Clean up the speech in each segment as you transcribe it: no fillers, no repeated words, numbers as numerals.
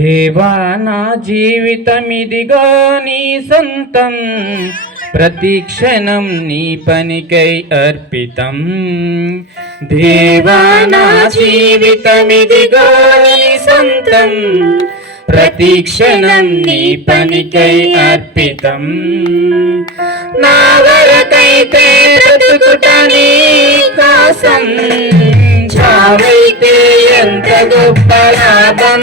దేవా నా జీవితమిదిగా నీ సొంతం, ప్రతి క్షణం నీ పనికై అర్పితం. దేవా నా జీవితమిదిగా నీ సొంతం, ప్రతి క్షణం నీ పనికై అర్పితం. నా వరకైతే బ్రతుకుట నీ కోసం, చావైతే ఎంత గొప్ప లాభం.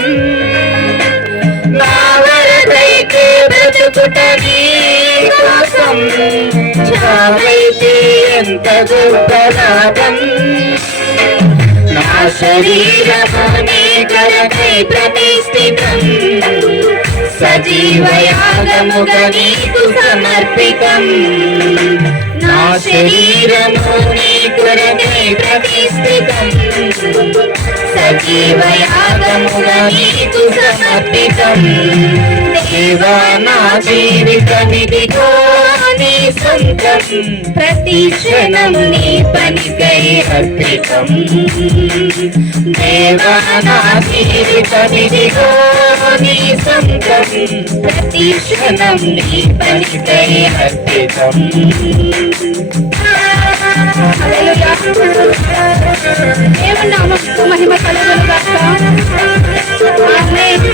నా వరకైతే బ్రతుకుట నీ కోసం, చావైతే ఎంత గొప్ప లాభం. నా శరీరము నీ కొరకై ప్రతిష్ఠితం, సజీవయాగముగా నీకు సమర్పితం. నా శరీరము నీ కొరకై ప్రతిష్ఠితం, సజీవయాగముగా నీకు సమర్పితం. దేవా నా జీవితమిదిగో నీ సొంతం, ప్రతి క్షణం నీ పనికై అర్పితం. దేవా నా జీవితమిదిగో నీ సొంతం, ప్రతి క్షణం నీ పనికై అర్పితం. దేవుని నామమునకు మహిమ కలుగును గాక. ఆమేన్.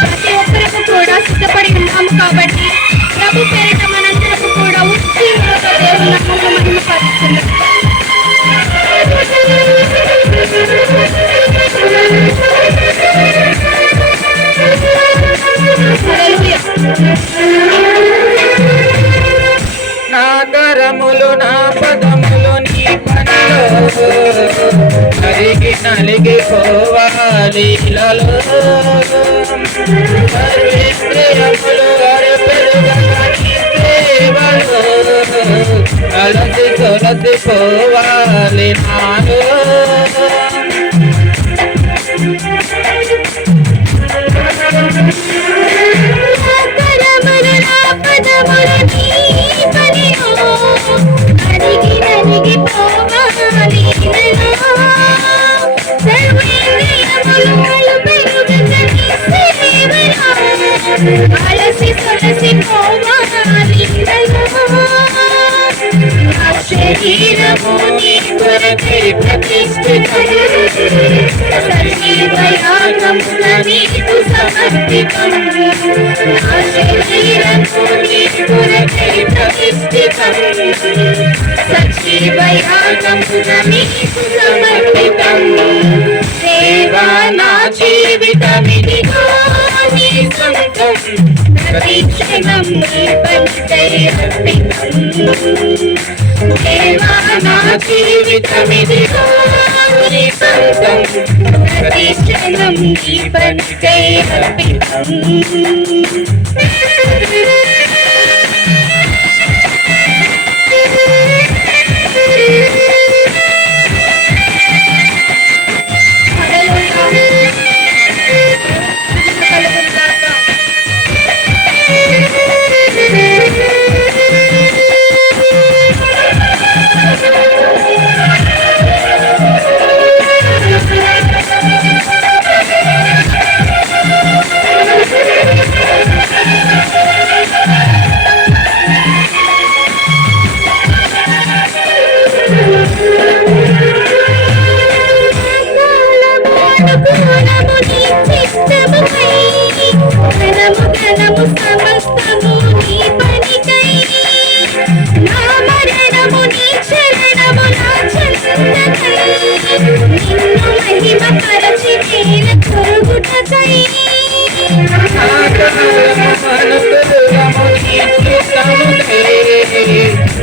ప్రతి ఒక్కరికి కూడా సిద్ధపడి ఉన్నాము కాబట్టి ప్రభు పేరిట మనందరకు కూడా ఉచితంగా దేవుని నామమున మహిమ పరుచుకుందాం. నా కరములు నా పదములు నీ పనిలో, నలిగి నలిగిపోవాలి ఇలాలో. సర్వేంద్రియములు అరపెరుగగా నీ సేవలో, అలసి కొలసిపోవాలి నాలో. అలసి కొలసిపోవాలి నా శరీరము నీ కొరకై ప్రతిష్ఠితం, సజీవయాగముగా నీకు సమర్పితం. నా శరీరము నీ కొరకై ప్రతిష్ఠితం, సజీవయాగముగా నీకు సమర్పితం. దేవా నా జీవితమిదిగో నీ సొంతం, ప్రతి క్షణం నీ పనికై అర్పితం. దేవా నా జీవితమిదిగో నీ సొంతం, ప్రతి క్షణం నీ పనికై అర్పితం. సమస్తము నీ పనికై, నా మరణము నీ చరణము నా చందకై, నిన్ను మహిమ పరచి నేను కొరుగుటకై.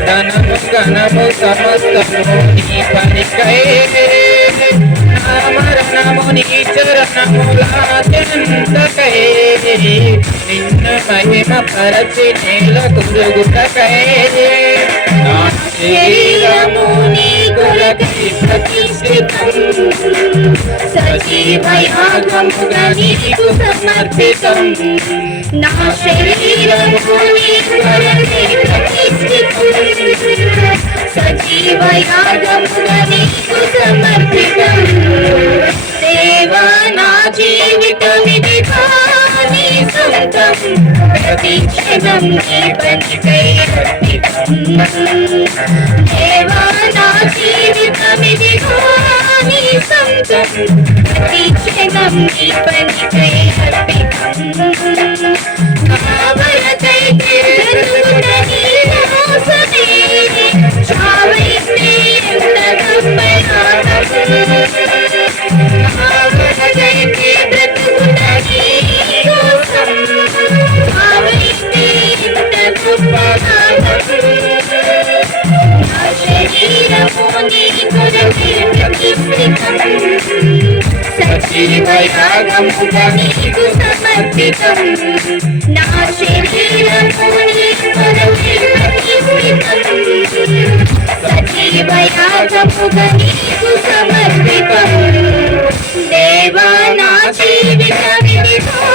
ధనము ఘనము సమస్తము నీ పనికై, నా మరణము నీ చరణములా చెందకై, నిన్ను మహిమ పరచి నేల కురుగుటకై. నా శరీరము నీ కొరకై ప్రతిష్ఠితం, సజీవయాగముగా నీకు సమర్పితం. నా శరీరము నీ కొరకే ప్రతిష్ఠితం. సజీవయాగముగా నీకు సమర్పితం. దేవా నా జీవితమిదిగా నీ సొంతం. ప్రతి క్షణం నీ పనికై అర్పితం. దేవా నా జీవితమిదిగా నీ సొంతం. ప్రతి క్షణం నీ పనికై అర్పితం. కావలకై బ్రతుకుట నీ మోసమే. చావైతే ఎంత గొప్ప నాటకం. కావలకై బ్రతుకుట నీ కోసం. చావైతే ఎంత గొప్ప నాటకం. నా శరీరము నీ కొరకే ప్రతిష్ఠితం. సజీవయాగముగా నీకు సమర్పితం. నా శరీరము నీ కొరకే ప్రతిష్ఠితం. సజీవయాగముగా నీకు సమర్పితం. దేవా నా జీవితమిదిగా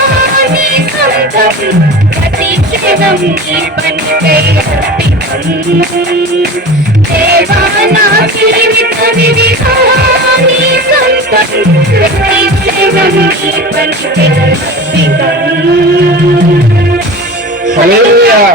నీ సొంతం. ప్రతి క్షణం నీ పనికై అర్పితం. దేవా నా జీవితమిదిగా నీ సొంతం. ప్రతి క్షణం నీ పనికై అర్పితం. హల్లెలూయా.